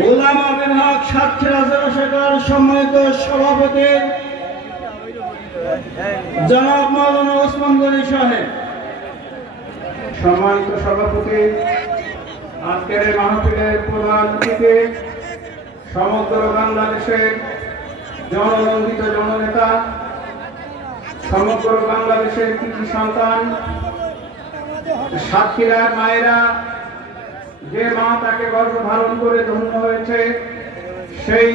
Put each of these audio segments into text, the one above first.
গোলাম আমির হক সাতক্ষীরা জেলা শাখার সম্মানিত সভাপতি জনাব মাওলানা ওসমান গনি সাহেব, সম্মানিত সভাপতি, আজকের এই মাহফিলের প্রধান অতিথি, সমগ্র বাংলাদেশের জননন্দিত জননেতা, সমগ্র বাংলাদেশের কৃতি সন্তান, সাতক্ষীরার মায়েরা যে মা তাকে গর্ভধারণ করে ধন্য হয়েছে, সেই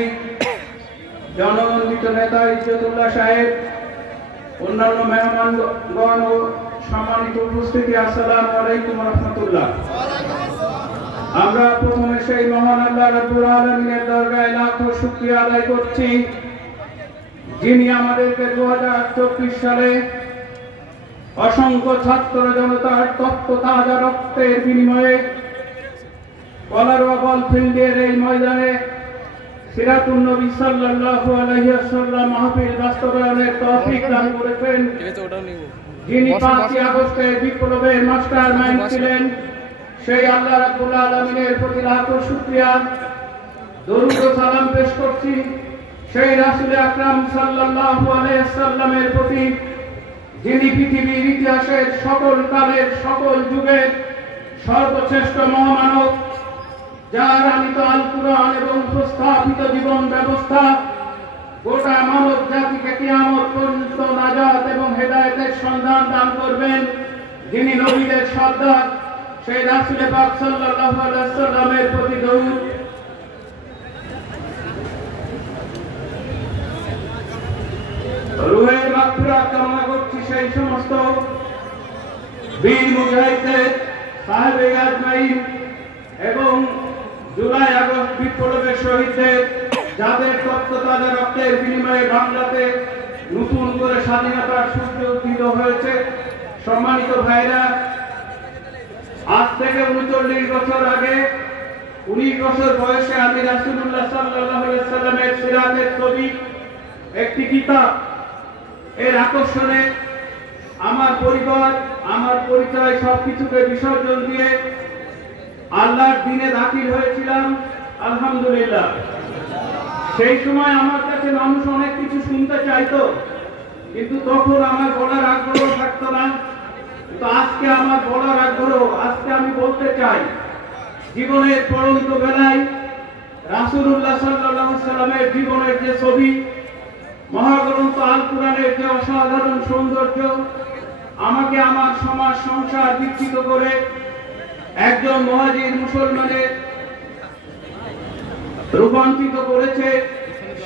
জননন্দিত নেতা ইজ্জতুল্লাহ সাহেব, অন্যান্য মেহমানগণ ও সম্মানিত উপস্থিতি, আসসালামু আলাইকুম ওয়া রাহমাতুল্লাহ। আমরা প্রথমে সেই মহান আল্লাহ রাব্বুল আলামিনের দরগায় লাখো শুকরিয়া আদায় করছি, যিনি আমাদেরকে 2024 সালে অসংখ্য ছাত্র জনতার তপ্ত তাজা রক্তের বিনিময়ে কলারোয়া বল ফিল্ডের এই ময়দানে সিরাতুন নবী সাল্লাল্লাহু আলাইহি ওয়াসাল্লাম মাহফিল বাস্তবায়নের তৌফিক দান করেছেন, যিনি 5 আগস্টের বিপ্লবের মাস্টার মাইন্ড ছিলেন, সেই আল্লাহ রাব্বুল আলামিনের প্রতি লাখো শুকরিয়া, দরুদ ও সালাম পেশ করছি সেই রাসূল আকরাম সাল্লাল্লাহু আলাইহি ওয়াসাল্লামের প্রতি, যিনি পৃথিবীর ইতিহাসের সকল কালের সকল যুগের সর্বশ্রেষ্ঠ মহামানব, যার আনিত আল কুরআন এবং উপস্থাপিত জীবন ব্যবস্থা গোটা মানব জাতিকে কিয়ামত পর্যন্ত নাজাত এবং হেদায়েতের সন্ধান দান করবেন, যিনি নবীদের সর্দার সেই রাসূল পাক সাল্লাল্লাহু আলাইহি ওয়াসাল্লামের প্রতি দরুদ রুহের মাগফিরাত কামনা করছি সেই সমস্ত বীর মুজাহিদের সাহেবে আজমাইন এবং জুলাই আগস্ট বিপ্লবের শহীদদের, যাদের তাদের রক্তের বিনিময়ে বাংলাতে নতুন করে স্বাধীনতার সূর্য উদিত হয়েছে। সম্মানিত ভাইরা, আজ থেকে 39 বছর আগে 19 বছর বয়সে আমি রাসূলুল্লাহ সাল্লাল্লাহু আলাইহি ওয়াসাল্লামের সিরাতের ছবি একটি কিতাব এর আকর্ষণে আমার পরিবার, আমার পরিচয় সবকিছুকে বিসর্জন দিয়ে আল্লাহর দ্বীনে দাখিল হয়েছিলাম। আলহামদুলিল্লাহ, সেই সময় আমার কাছে মানুষ অনেক কিছু শুনতে চাইতো, কিন্তু তখন আমার বলার আগ্রহ থাকতো না। তো আজকে আমার বলার আগ্রহ, আজকে আমি বলতে চাই, জীবনের পরন্ত বেলায় রাসূলুল্লাহ সাল্লাল্লাহু আলাইহি ওয়াসাল্লামের জীবনের যে ছবি, মহাগ্রন্থ আল কুরআনের যে অসাধারণ সৌন্দর্য আমাকে আমার সমাজ সংসার বিকশিত করে একজন মুহাজির মুসলমানে রূপান্তরিত করেছে,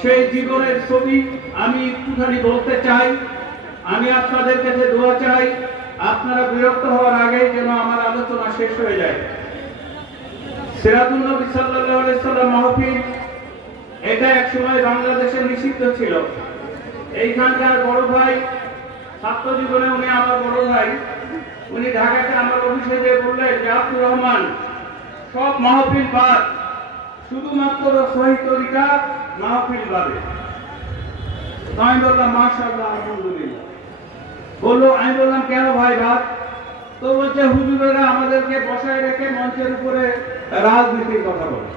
সেই জীবনের ছবি আমি একটুখানি বলতে চাই। আমি আপনাদের কাছে দোয়া চাই, আপনারা বিরক্ত হওয়ার আগে যেন আমার আলোচনা শেষ হয়ে যায়। সিরাতুন নবী সাল্লাল্লাহু আলাইহি ওয়াসাল্লাম মাহফিল, এটা এক সময় বাংলাদেশে নিষিদ্ধ ছিল। এইখানকার বড় ভাই, ছাত্র জীবনে উনি আমার বড় ভাই, উনি ঢাকাতে আমার অফিসে গিয়ে বললেন যে আব্দুর রহমান, সব মাহফিল বাদ, শুধুমাত্র সহি তরিকা মাহফিল বাদে। আমি বললাম মাশাআল্লাহ, আলহামদুলিল্লাহ। বললো, আমি বললাম কেন ভাই বাদ? তো বলছে হুজুরেরা আমাদেরকে বসায় রেখে মঞ্চের উপরে রাজনীতির কথা বলে।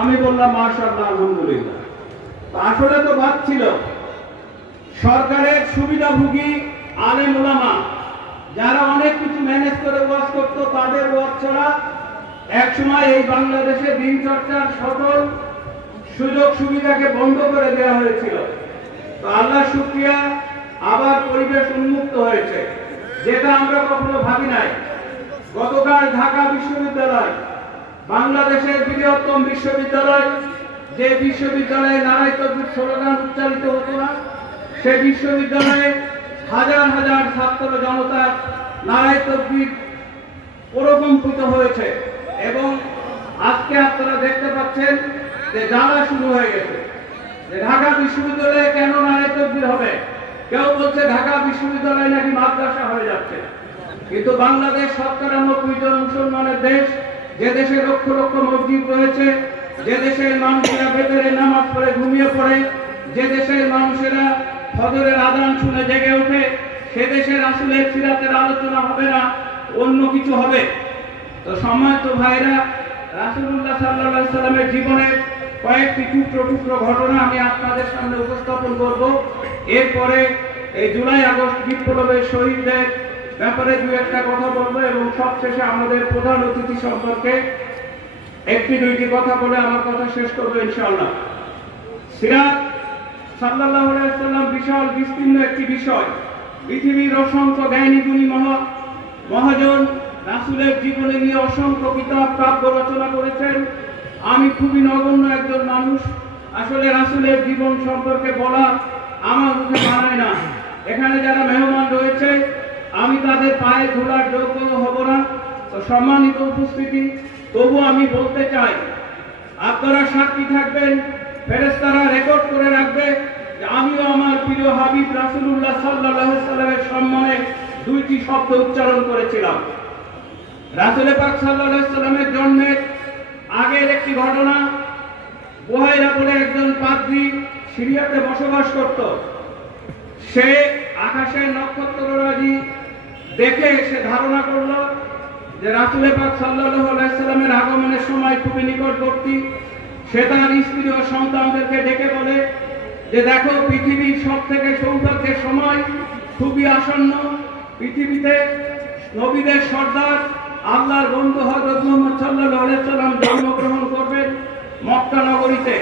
আমি বললাম মাশাআল্লাহ, আলহামদুলিল্লাহ। আসলে তো বাদ ছিল সরকারের সুবিধাভোগী আলেম ওলামা, যারা অনেক কিছু ম্যানেজ করে ওয়াজ করতো, তাদের ওয়াজ ছাড়া একসময় এই বাংলাদেশে দিন চর্চার সকল সুযোগ সুবিধাকে বন্ধ করে দেওয়া হয়েছিল। তো আল্লাহ শুকরিয়া, আবার পরিবেশ উন্মুক্ত হয়েছে, যেটা আমরা কখনো ভাবি নাই। গতকাল ঢাকা বিশ্ববিদ্যালয়, বাংলাদেশের বৃহত্তম বিশ্ববিদ্যালয়, যে বিশ্ববিদ্যালয়ে নারায়ে তাকবীর স্লোগান উচ্চারিত হতো না, সেই বিশ্ববিদ্যালয়ে হাজার হাজার ছাত্র জনতা নারায়ে তাকবীর প্রকম্পিত হয়েছে। এবং আজকে আপনারা দেখতে পাচ্ছেন যে জ্বালা শুরু হয়ে গেছে যে ঢাকা বিশ্ববিদ্যালয়ে কেন নারায়ে তাকবীর হবে। কেউ বলছে ঢাকা বিশ্ববিদ্যালয় নাকি মাদ্রাসা হয়ে যাচ্ছে, কিন্তু বাংলাদেশ ৯৭ জন মুসলমানের দেশ, যে দেশে লক্ষ লক্ষ মসজিদ রয়েছে, যে দেশের মানুষেরা ভেতরে নামাজ পড়ে ঘুমিয়ে পড়ে, যে দেশের মানুষেরা ফজরের আযান শুনে জেগে ওঠে, সে দেশের রাসূলের সিরাতের আলোচনা হবে না, অন্য কিছু হবে। তো সম্মানিত ভাইরা, রাসূলুল্লাহ সাল্লাল্লাহু আলাইহি সাল্লামের জীবনের কয়েকটি টুকরো টুকরো ঘটনা আমি আপনাদের সামনে উপস্থাপন করব। এরপরে এই জুলাই আগস্ট বিপ্লবের শহীদদের ব্যাপারে দু একটা কথা বলবো এবং সবশেষে আমাদের প্রধান অতিথি সম্পর্কে একটি দুইটি কথা বলে আমার কথা শেষ করবো ইনশাআল্লাহ। সিরাত সাল্লাল্লাহু আলাইহি ওয়াসাল্লাম বিশাল বিস্তীর্ণ একটি বিষয়। পৃথিবীর অসংখ্য জ্ঞানী গুণী মহাজন রাসূলের জীবনী নিয়ে অসংখ্য কিতাব কাব্য রচনা করেছেন। আমি খুবই নগণ্য একজন মানুষ, আসলে রাসূলের জীবন সম্পর্কে বলা আমার মুখে মানায় না। এখানে যারা মেহমান রয়েছে আমি তাদের পায়ে ধুলার যোগ্য হব না। তো সম্মানিত উপস্থিতি, তবু আমি বলতে চাই, আপনারা সাক্ষী থাকবেন, ফেরেশতারা রেকর্ড করে রাখবে যে আমিও আমার প্রিয় হাবিব রাসূলুল্লাহ সাল্লাল্লাহু আলাইহি সাল্লামের সম্মানে দুইটি শব্দ উচ্চারণ করেছিলাম। রাসূল পাক সাল্লাল্লাহু আলাইহি সাল্লামের জন্মের আগের একটি ঘটনা। বুহাইরা বলে একজন পাদ্রী সিরিয়াতে বসবাস করত। সে আকাশের নক্ষত্ররাজি দেখে সে ধারণা করল যে রাসূল পাক সাল্লাল্লাহু আলাইহি সাল্লামের আগমনের সময় খুবই নিকটবর্তী। সে তার স্ত্রী ও সন্তানদেরকে ডেকে বলে যে দেখো, পৃথিবীর সবথেকে সৌভাগ্যের সময় খুবই আসন্ন। পৃথিবীতে নবীদের সর্দার আল্লাহর বন্ধু হযরত মুহাম্মদ সাল্লাল্লাহু আলাইহি সাল্লাম জন্মগ্রহণ করবেন মক্কা নগরীতে।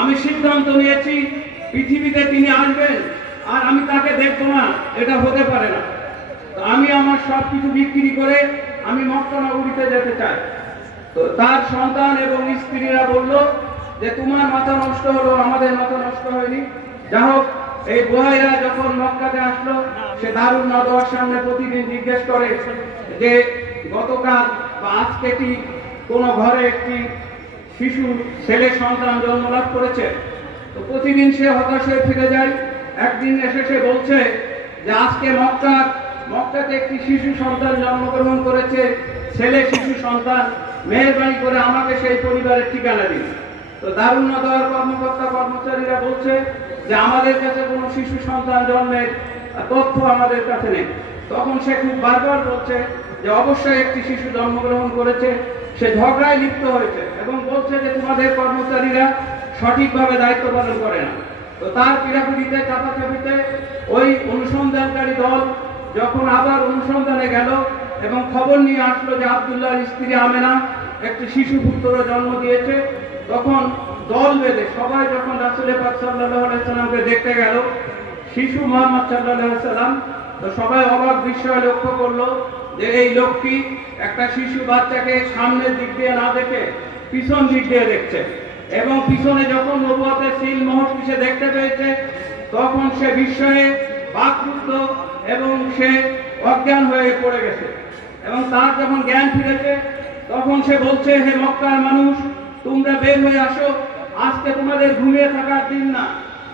আমি সিদ্ধান্ত নিয়েছি পৃথিবীতে তিনি আসবেন আর আমি তাকে দেখব না, এটা হতে পারে না। তো আমি আমার সবকিছু বিক্রি করে আমি মক্কা নগরীতে যেতে চাই। তো তার সন্তান এবং স্ত্রীরা বলল যে তোমার মাথা নষ্ট হলো, আমাদের মাথা নষ্ট হয়নি। যা হোক, এই বুহাইরা যখন মক্কাতে আসলো, সে দারুন নাদওয়ার সামনে প্রতিদিন জিজ্ঞেস করে যে গতকাল বা আজকে কি কোনো ঘরে একটি শিশু ছেলে সন্তান জন্মলাভ করেছে? তো প্রতিদিন সে হতাশ হয়ে ফিরে যায়। একদিন এসে সে বলছে যে আজকে মক্কাতে একটি শিশু সন্তান জন্মগ্রহণ করেছে, ছেলে শিশু সন্তান, মেহেরবানি করে আমাকে সেই পরিবারের ঠিকানা দিন। তো দারুন নাদওয়ার কর্মকর্তা কর্মচারীরা বলছে যে আমাদের কাছে কোনো শিশু সন্তান জন্মের তথ্য আমাদের কাছে নেই। তখন সে খুব বারবার বলছে যে অবশ্যই একটি শিশু জন্মগ্রহণ করেছে। সে ঝগড়ায় লিপ্ত হয়েছে এবং বলছে যে তোমাদের কর্মচারীরা সঠিকভাবে দায়িত্ব পালন করে না। তো তার পিড়াপিড়িতে চাপাচাপিতে ওই অনুসন্ধানকারী দল যখন আবার অনুসন্ধানে গেল এবং খবর নিয়ে আসলো যে আব্দুল্লাহর স্ত্রী আমেনা একটি শিশু পুত্র জন্ম দিয়েছে, তখন দল বেঁধে সবাই যখন রাসূল পাক সাল্লাল্লাহু আলাইহি সাল্লামকে দেখতে গেল, শিশু মুহাম্মদ সাল্লাল্লাহু আলাইহি সাল্লাম, তো সবাই অবাক বিস্ময়ে লক্ষ্য করলো যে এই লোকটি একটা শিশু বাচ্চাকে সামনের দিক দিয়ে না দেখে পিছন দিক দিয়ে দেখছে এবং পিছনে যখন নবুয়তের সিল মোহরটি সে দেখতে পেয়েছে তখন সে বিস্ময়ে বাকরুদ্ধ এবং সে অজ্ঞান হয়ে পড়ে গেছে। এবং তার যখন জ্ঞান ফিরেছে তখন সে বলছে, হে মক্কার মানুষ, তোমরা বের হয়ে আসো, আজকে তোমাদের ঘুমিয়ে থাকার দিন না,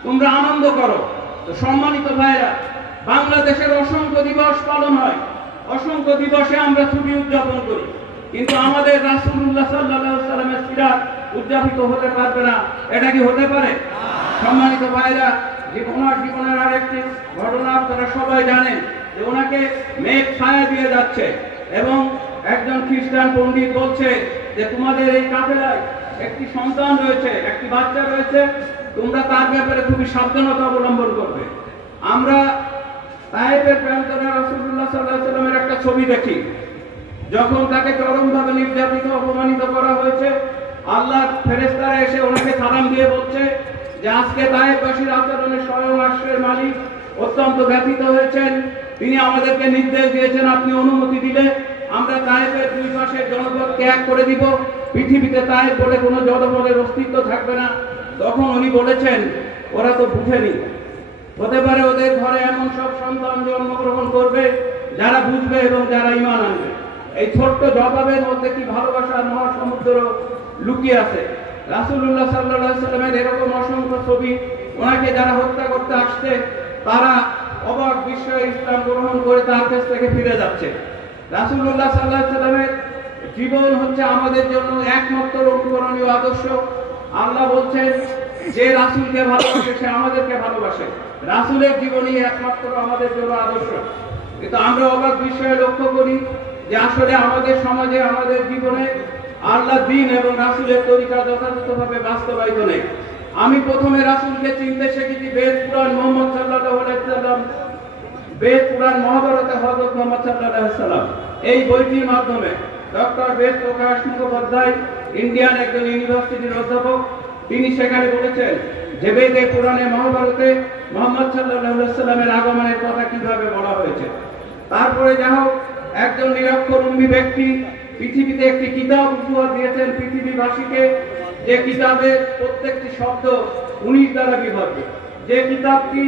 তোমরা আনন্দ করো। তো সম্মানিত ভাইরা, বাংলাদেশের অসংখ্য দিবস পালন হয়, অসংখ্য দিবসে আমরা ছুটি উদযাপন করি, কিন্তু আমাদের রাসূলুল্লাহ সাল্লাল্লাহু আলাইহি সাল্লামের সিরাত উদযাপিত হতে পারবে না। এটা কি হতে পারে? সম্মানিত ভাইরা, ওনার জীবনের আরেকটি ঘটনা আপনারা সবাই জানেন যে ওনাকে মেঘ ছায়া দিয়ে যাচ্ছে এবং একজন খ্রিস্টান পণ্ডিত বলছে যে তোমাদের এই কাফেলায় একটি সন্তান রয়েছে, একটি বাচ্চা রয়েছে, তোমরা তার ব্যাপারে খুবই সাবধানতা অবলম্বন করবে। আমরা তায়েফের প্রান্তরে রাসূলুল্লাহ সাল্লাল্লাহু আলাইহি সাল্লামের একটা ছবি দেখি, যখন তাকে চরমভাবে নির্যাতিত অপমানিত করা হয়েছে, আল্লাহর ফেরেশতারা এসে ওনাকে সালাম দিয়ে বলছে যে আজকে তায়েফবাসীর আচরণে স্বয়ং আশ্রয়ের মালিক অত্যন্ত ব্যথিত হয়েছেন। তিনি আমাদেরকে নির্দেশ দিয়েছেন, আপনি অনুমতি দিলে আমরা তায়েফের দুই পাশের জনপদকে এক করে দিব, পৃথিবীতে তায়েফ বলে কোনো জনপদের অস্তিত্ব থাকবে না। তখন উনি বলেছেন, ওরা তো বুঝেনি, হতে পারে ওদের ঘরে এমন সব সন্তান জন্মগ্রহণ করবে যারা বুঝবে এবং যারা ঈমান আনবে। এই ছোট্ট জবাবের মধ্যে কি ভালোবাসার মহাসমুদ্র লুকিয়ে আছে। রাসূলুল্লাহ সাল্লাল্লাহু আলাইহি সাল্লামের এরকম অসংখ্য ছবি, ওনাকে যারা হত্যা করতে আসছে তারা অবাক বিস্ময়ে ইসলাম গ্রহণ করে তার কাছ থেকে ফিরে যাচ্ছে। রাসূলুল্লাহ সাল্লাল্লাহু আলাইহি সাল্লামের জীবন হচ্ছে আমাদের জন্য একমাত্র অনুকরণীয় আদর্শ। আল্লাহ বলছেন, যে রাসূলকে ভালোবাসে সে আমাদেরকে ভালোবাসে। রাসূলের জীবনই একমাত্র আমাদের জন্য আদর্শ। কিন্তু আমরা অবাক বিস্ময়ে লক্ষ্য করি যে আসলে আমাদের সমাজে আমাদের জীবনে আল্লাহ দিন এবং রাসূলের তরিকা যথাযথভাবে বাস্তবায়িত নেই। আমি প্রথমে রাসূলকে চিনতে শিখেছি বেদ পুরাণ মুহাম্মদ সাল্লাল্লাহু আলাইহি ওয়াসাল্লাম, বেদ পুরাণ মহাভারতে হযরত মুহাম্মদ সাল্লাল্লাহু আলাইহি ওয়াসাল্লাম এই বইটির মাধ্যমে। ডক্টর বেদ প্রকাশ মুখোপাধ্যায় ইন্ডিয়ান একজন ইউনিভার্সিটির অধ্যাপক, তিনি সেখানে বলেছেন যে বেদে পুরাণে মহাভারতে মুহাম্মদ সাল্লাল্লাহু আলাইহি ওয়াসাল্লামের আগমনের কথা কিভাবে বলা হয়েছে। তারপরে যা হোক, একজন নিরক্ষর উম্মি ব্যক্তি পৃথিবীতে একটি কিতাব উপহার দিয়েছেন পৃথিবীবাসীকে, যে কিতাবের প্রত্যেকটি শব্দ 19 দ্বারা বিভক্ত। যে কিতাবটি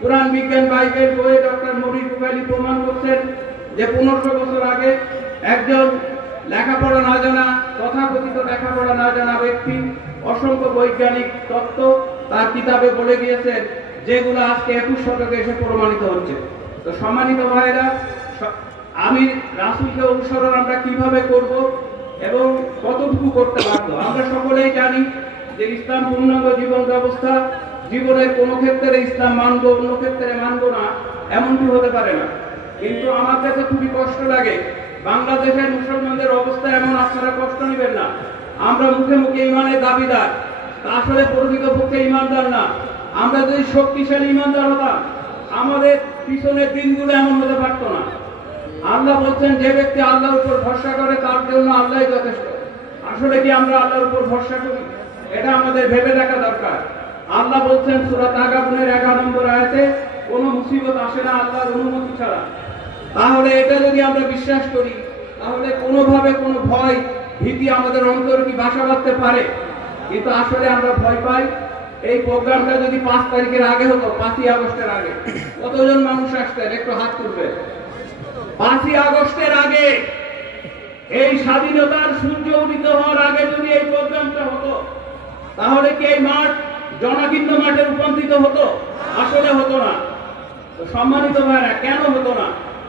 পুরাণ বিজ্ঞান বাইবেল বইয়ে ডক্টর মরিস বুখারী প্রমাণ করছেন যে 1500 বছর আগে একজন লেখাপড়া না জানা, তথাকথিত লেখাপড়া না জানা ব্যক্তি অসংখ্য বৈজ্ঞানিক তত্ত্ব তার কিতাবে বলে গিয়েছেন, যেগুলো আজকে 21 শতকে এসে প্রমাণিত হচ্ছে। তো সম্মানিত ভাইরা, আমি রাসূলকে অনুসরণ আমরা কিভাবে করব এবং কতটুকু করতে পারবো? আমরা সকলেই জানি যে ইসলাম পূর্ণাঙ্গ জীবন ব্যবস্থা। জীবনের কোনো ক্ষেত্রে ইসলাম মানবো, অন্য ক্ষেত্রে মানবো না, এমনটি হতে পারে না। কিন্তু আমার কাছে খুবই কষ্ট লাগে, বাংলাদেশের মুসলমানদের অবস্থা এমন। আপনারা কষ্ট নেবেন না, আমরা মুখে মুখে ইমানের দাবিদার, আসলে প্রকৃতপক্ষে ইমানদার না। আমরা যদি শক্তিশালী ইমানদার হতাম, আমাদের পিছনের দিনগুলো এমন হতে পারতো না। আল্লাহ বলছেন, যে ব্যক্তি আল্লাহর উপর ভরসা করে তার জন্য আল্লাহই যথেষ্ট। আসলে কি আমরা আল্লাহর উপর ভরসা করি? এটা আমাদের ভেবে দেখা দরকার। আল্লাহ বলছেন সূরা তাগাবুনের 11 নম্বর আয়াতে, কোনো মুসিবত আসে না আল্লাহর অনুমতি ছাড়া। তাহলে এটা যদি আমরা বিশ্বাস করি, তাহলে কোনোভাবে কোনো ভয় ভীতি আমাদের অন্তর কি বাসা বাঁধতে পারে? কিন্তু আসলে আমরা ভয় পাই। এই প্রোগ্রামটা যদি 5 তারিখের আগে হতো, 5ই আগস্টের আগে, কতজন মানুষ আসতেন? একটু হাত তুলবে। 5ই আগস্টের আগে, এই স্বাধীনতার সূর্য উদিত হওয়ার আগে যদি এই প্রোগ্রামটা হতো, তাহলে কি এই মাঠ জনাকীর্ণ মাঠে রূপান্তরিত হতো? আসলে হতো না। তো সম্মানিত ভাইরা, কেন হতো না?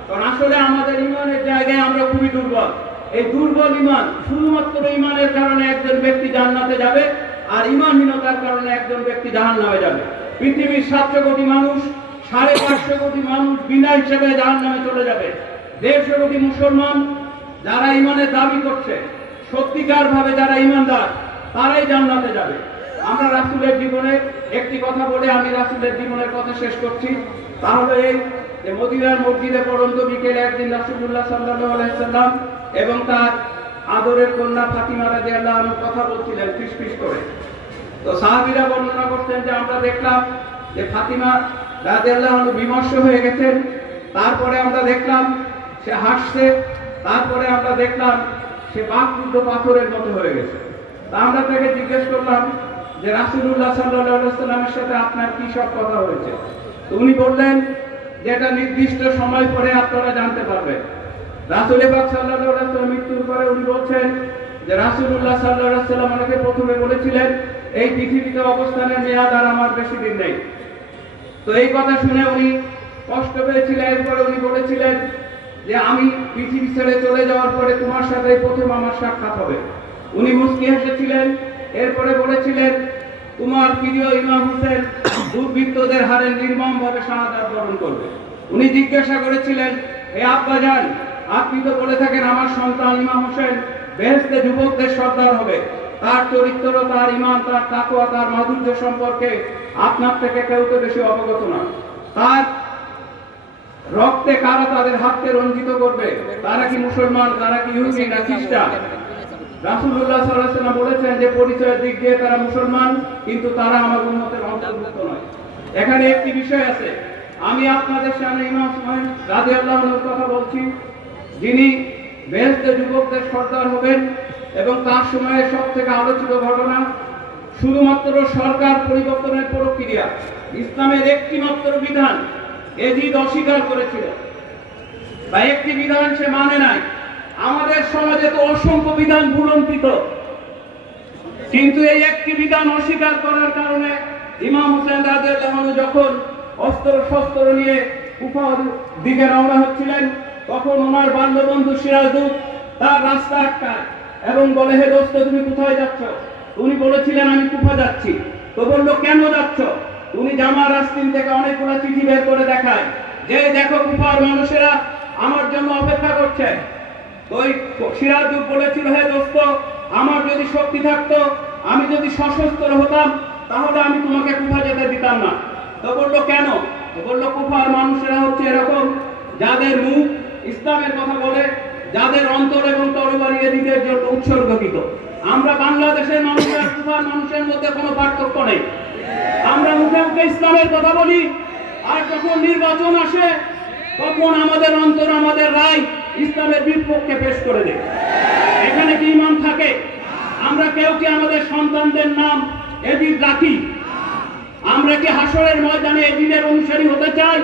কারণ আসলে আমাদের ইমানের জায়গায় আমরা খুবই দুর্বল। এই দুর্বল ইমান, শুধুমাত্র ইমানের কারণে একজন ব্যক্তি জান্নাতে যাবে, আর ইমানহীনতার কারণে একজন ব্যক্তি জাহান্নামে যাবে। পৃথিবীর 700 কোটি মানুষ, 550 কোটি মানুষ বিনা হিসেবে জাহান্নামে চলে যাবে। 150 কোটি মুসলমান যারা ইমানের দাবি করছে, সত্যিকার ভাবে যারা ইমানদার, তারাই জান্নাতে যাবে। আমরা রাসূলের জীবনে একটি কথা বলে আমি রাসূলের জীবনের কথা শেষ করছি। তাহলে এই যে মদিনার মসজিদে পড়ন্ত বিকেলে একদিন রাসূলুল্লাহ সাল্লাল্লাহু আলাইহি ওয়াসাল্লাম এবং তার আদরের কন্যা ফাতিমা রাদিয়াল্লাহু আনহা কথা বলছিলেন ফিসফিস করে। তো সাহাবীরা বর্ণনা করছেন যে আমরা দেখলাম যে ফাতিমা রাদিয়াল্লাহু আনহা বিমর্ষ হয়ে গেছেন। তারপরে আমরা দেখলাম সে হাসছে। তারপরে আমরা দেখলাম সে বাকরুদ্ধ পাথরের মতো হয়ে গেছে। তা আমরা তাকে জিজ্ঞেস করলাম যে রাসূলুল্লাহ সাল্লাল্লাহু আলাইহি ওয়াসাল্লামের সাথে আপনার কি সব কথা হয়েছে? তো উনি বললেন যে এটা নির্দিষ্ট সময় পরে আপনারা জানতে পারবেন। রাসূল পাক সাল্লাল্লাহু আলাইহি ওয়াসাল্লাম মৃত্যুর পরে উনি বলছেন যে রাসূলুল্লাহ সাল্লাল্লাহু আলাইহি ওয়াসাল্লাম আমাকে প্রথমে বলেছিলেন, এই পৃথিবীতে অবস্থানের মেয়াদ আর আমার বেশি দিন নেই। তো এই কথা শুনে উনি কষ্ট পেয়েছিলেন। এরপরে উনি বলেছিলেন যে আমি পৃথিবী ছেড়ে চলে যাওয়ার পরে তোমার সাথে প্রথম আমার সাক্ষাৎ হবে। উনি মুস্কি হেসেছিলেন। এরপরে বলেছিলেন, তোমার প্রিয় ইমাম হোসেন দুর্বৃত্তদের হারে নির্মমভাবে শাহাদাত বরণ করবে। উনি জিজ্ঞাসা করেছিলেন, হে আব্বাজান, আপনি তো বলে থাকেন আমার সন্তান ইমাম হোসেন বেহেশতে যুবকদের সর্দার হবে। তার চরিত্র, তার ঈমান, তার তাকওয়া, তার মাধুর্য সম্পর্কে আপনার থেকে কেউ তো বেশি অবগত না। তার রক্তে কারা তাদের হাতকে রঞ্জিত করবে? তারা কি মুসলমান, তারা কি ইহুদি না খ্রিস্টান? রাসূলুল্লাহ সাল্লাল্লাহু আলাইহি ওয়াসাল্লাম বলেছেন যে পরিচয়ের দিক দিয়ে তারা মুসলমান, কিন্তু তারা আমার উম্মতের অন্তর্ভুক্ত নয়। এখানে একটি বিষয় আছে, আমি আপনাদের সামনে ইমাম হুসাইন রাদিয়াল্লাহু আনহুর কথা বলছি, যিনি বেহেশতে যুবকদের সর্দার হবেন। এবং তার সময়ে সব থেকে আলোচিত ঘটনা শুধুমাত্র সরকার পরিবর্তনের প্রক্রিয়া। ইসলামের একটি মাত্র বিধান এজিদ অস্বীকার করেছিল, বা একটি বিধান সে মানে নাই। আমাদের সমাজে তো অসংখ্য বিধান ভুলন্তিত, কিন্তু এই একটি বিধান অস্বীকার করার কারণে ইমাম হুসাইন রাদিয়াল্লাহু আনহু যখন অস্ত্র শস্ত্র নিয়ে কুফার দিকে রওনা হচ্ছিলেন, তখন ওনার বাল্যবন্ধু সিরাজউদ্দৌলা তার রাস্তা আটকায় এবং বলে, হে দোস্ত, তুমি কোথায় যাচ্ছ? উনি বলেছিলেন, আমি কুফা যাচ্ছি। তো বললো, কেন যাচ্ছ? উনি জামার আস্তিন থেকে অনেকগুলো চিঠি বের করে দেখায় যে দেখো কুফার মানুষেরা আমার জন্য অপেক্ষা করছে। ওই সিরাজুল বলেছিল, হে দোস্ত, আমার যদি শক্তি থাকতো, আমি যদি সশস্ত্র হতাম, তাহলে আমি তোমাকে কুফা যেতে দিতাম না। তো বললো কেন? তো বললো কুফার মানুষেরা হচ্ছে এরকম, যাদের মুখ ইসলামের কথা বলে, যাদের অন্তর এবং তরবারি এদিকের জন্য উৎসর্গকৃত। আমরা বাংলাদেশের মানুষের কুফার মানুষের মধ্যে কোনো পার্থক্য নেই। আমরা মুখে মুখে ইসলামের কথা বলি, আর যখন নির্বাচন আসে তখন আমাদের অন্তর, আমাদের রায় ইসলামের বিপক্ষে পেশ করে দেয়। এখানে কি ইমান থাকে? আমরা কেউ কি আমাদের সন্তানদের নাম এজিদ রাখি? আমরা কি হাসরের ময়দানে এজিদের অনুসারী হতে চাই,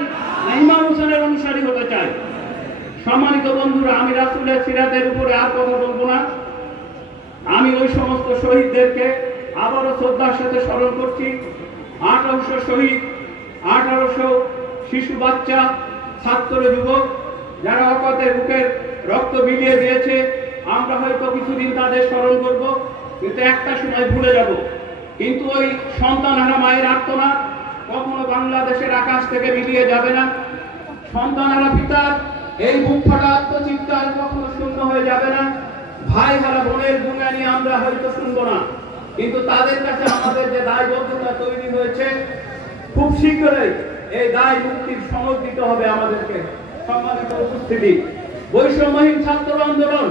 না ইমাম হোসেনের অনুসারী হতে চাই? সম্মানিত বন্ধুরা, আমি রাসূলের সিরাতের উপরে আর কথা বলবো না। আমি ওই সমস্ত শহীদদেরকে আবারও শ্রদ্ধার সাথে স্মরণ করছি। 1800 শহীদ, 1800 শিশু, বাচ্চা, ছাত্র, যুবক, যারা অকাতে বুকের রক্ত বিলিয়ে দিয়েছে। আমরা হয়তো কিছুদিন তাদের স্মরণ করব, কিন্তু একটা সময় ভুলে যাব। কিন্তু ওই সন্তানহারা মায়ের আর্তনাদ কখনো বাংলাদেশের আকাশ থেকে মিলিয়ে যাবে না। সন্তানহারা পিতার এই বুক ফাটা আত্মচিৎকার কখনো শূন্য হয়ে যাবে না। ভাই হারা বোনের গুণগানি আমরা হয়তো শুনবো না, কিন্তু তাদের কাছে আমাদের যে দায়বদ্ধতা তৈরি হয়েছে, খুব শীঘ্রই এই দায় মুক্তির সনদ দিতে হবে আমাদেরকে। সম্মানিত উপস্থিতি, বৈষম্যহীন ছাত্র আন্দোলন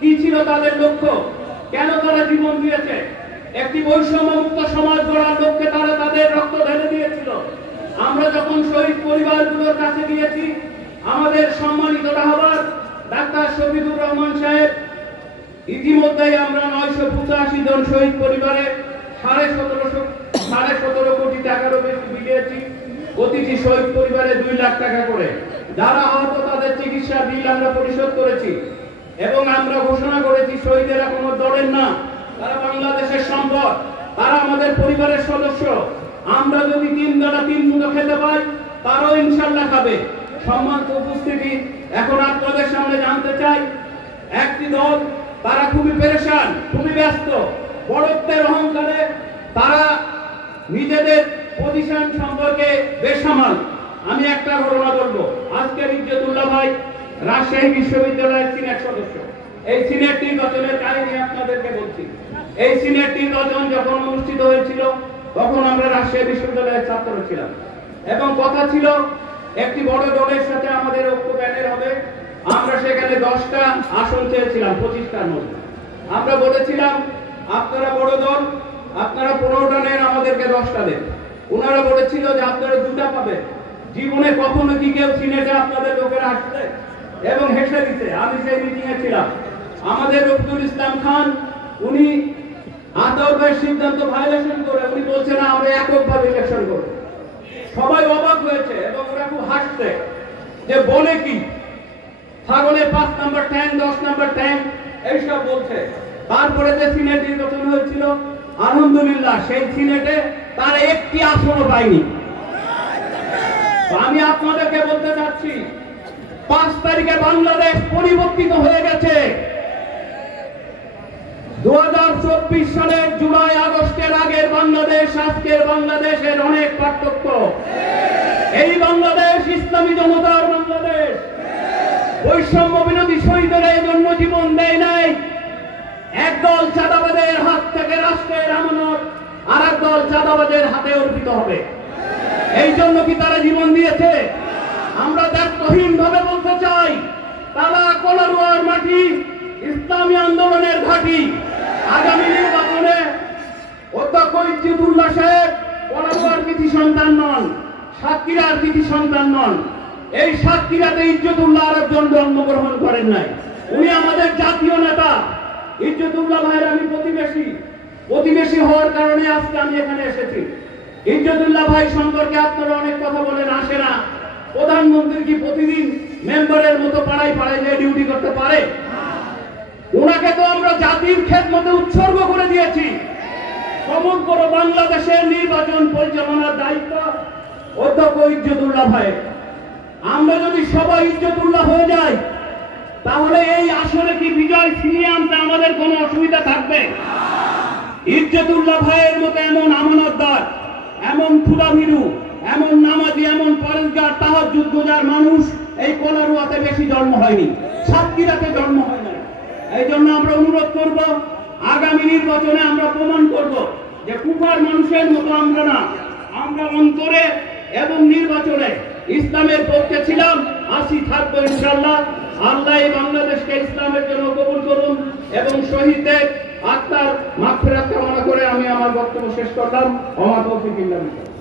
কি ছিল তাদের লক্ষ্য? কেন তারা জীবন দিয়েছে? একটি বৈষম্যমুক্ত সমাজ গড়ার লক্ষ্যে তারা তাদের রক্ত ঢেলে দিয়েছিল। আমরা যখন শহীদ পরিবারগুলোর কাছে গিয়েছি, আমাদের সম্মানিত রাহবার ডাক্তার শফিকুর রহমান সাহেব, ইতিমধ্যেই আমরা 985 জন শহীদ পরিবারে 17.5 কোটি টাকারও বেশি বিলিয়েছি। প্রতিটি শহীদ পরিবারে 2 লাখ টাকা করে। যারা আহত তাদের চিকিৎসা বিল আমরা পরিশোধ করেছি, এবং আমরা ঘোষণা করেছি শহীদেরা কোনো দলের না, তারা বাংলাদেশের সম্পদ, তারা আমাদের পরিবারের সদস্য। আমরা যদি 3 বেলা 3 মুঠো খেতে পাই, তারাও ইনশাল্লাহ খাবে। সম্মানিত উপস্থিতি, এখন আপনাদের সামনে জানতে চাই, একটি দল তারা খুবই পেরেশান, খুবই ব্যস্ত, বড়ত্বের অহংকারে তারা নিজেদের পজিশন সম্পর্কে বেসামাল। আমি একটা ঘটনা বলবো। আজকের ইজ্জতুল্লাহ ভাই রাজশাহী বিশ্ববিদ্যালয়ের সিনেট সদস্য। এই সিনেট নির্বাচনের কাহিনী আপনাদেরকে বলছি। এই সিনেট নির্বাচন যখন অনুষ্ঠিত হয়েছিল, তখন আমরা রাজশাহী বিশ্ববিদ্যালয়ের ছাত্র ছিলাম, এবং কথা ছিল একটি বড় দলের সাথে আমাদের ঐক্য ব্যানের হবে। আমরা সেখানে 10টা আসন চেয়েছিলাম 25টার মধ্যে। আমরা বলেছিলাম, আপনারা বড় দল, আপনারা 15টা নেন, আমাদেরকে 10টা দেন। ওনারা বলেছিল যে আপনারা 2টা পাবেন। জীবনে কখনো কি কেউ সিনেটে আপনাদের লোকেরা আসছে এবং হেসে দিতে? আমি সেই মিটিং এ ছিলাম। আমাদের রফিকুল ইসলাম খান, উনি আদালতের সিদ্ধান্ত ভায়োলেশন করে উনি বলছেন আমরা এককভাবে ইলেকশন করব। সবাই অবাক হয়েছে এবং ওরা খুব হাসছে যে বলে কি, ছাগলের 5 নাম্বার ট্যাঙ্ক, 10 নাম্বার ট্যাঙ্ক এইসব বলছে। তারপরে যে সিনেট নির্বাচন হয়েছিল, আলহামদুলিল্লাহ সেই সিনেটে তার একটি আসনও পায়নি। আমি আপনাদেরকে বলতে চাচ্ছি, 5 তারিখে বাংলাদেশ পরিবর্তিত হয়ে গেছে। 2024 সালের জুলাই আগস্টের আগের বাংলাদেশ, আজকের বাংলাদেশের অনেক পার্থক্য। এই বাংলাদেশ ইসলামী জনতার বাংলাদেশ। বৈষম্য বিরোধী শহীদরা এই জন্য জীবন দেয় নাই। একদল চাঁদাবাজের হাত থেকে রাষ্ট্রের আমানত আর একদল চাঁদাবাজের হাতে অর্পিত হবে। এই জন্য কি তারা জীবন দিয়েছে? আমরা দায়িত্বহীন ভাবে বলতে চাই, তারা কোলারুয়ার মাটি, ইসলামী আন্দোলনের ঘাঁটি। আগামী নির্বাচনে অধ্যক্ষ ইজ্জতুল্লাহ সাহেব কোলারুয়ার কৃতি সন্তান নন, সাতক্ষীরার কৃতি সন্তান নন। এই সাতক্ষীরাতে ইজ্জতুল্লাহ আরেকজন জন্মগ্রহণ করেন নাই, উনি আমাদের জাতীয় নেতা। ইজ্জতুল্লাহ ভাইয়ের আমি প্রতিবেশী হওয়ার কারণে আজকে আমি এখানে এসেছি। ইজ্জতুল্লাহ ভাই সম্পর্কে আপনারা অনেক কথা বলেন, আসে না। প্রধানমন্ত্রী কি প্রতিদিন মেম্বারের মতো পাড়ায় পাড়ায় যে ডিউটি করতে পারে? ওনাকে তো আমরা জাতির খেদমতে উৎসর্গ করে দিয়েছি। সমগ্র বাংলাদেশের নির্বাচন পরিচালনার দায়িত্ব অধ্যক্ষ ইজ্জতুল্লাহ ভাই। আমরা যদি সবাই ইজ্জতুল্লাহ হয়ে যাই, তাহলে এই আসরে কি বিজয় ছিনিয়ে আনতে আমাদের কোনো অসুবিধা থাকবে? ইজ্জতুল্লাহ ভাইয়ের মতো এমন আমানতদার, এমন ক্ষুধাভীরু, এমন নামাজি, এমন পরেশগার, তাহাজ্জুদ গুজার মানুষ এই কলারুয়াতে বেশি জন্ম হয়নি, সাতক্ষীরাতে জন্ম হয় না। এই জন্য আমরা অনুরোধ করব, আগামী নির্বাচনে আমরা প্রমাণ করব যে কুপার মানুষের মতো আমরা না, আমরা অন্তরে এবং নির্বাচনে ইসলামের পক্ষে ছিলাম, আসি থাকবো ইনশাআল্লাহ। আল্লাহ এই বাংলাদেশকে ইসলামের জন্য কবুল করুন এবং শহীদদের আত্মার মাগফিরাত কামনা করে আমি আমার বক্তব্য শেষ করলাম। ওয়া মা তৌফিক ইল্লা বিল্লাহ।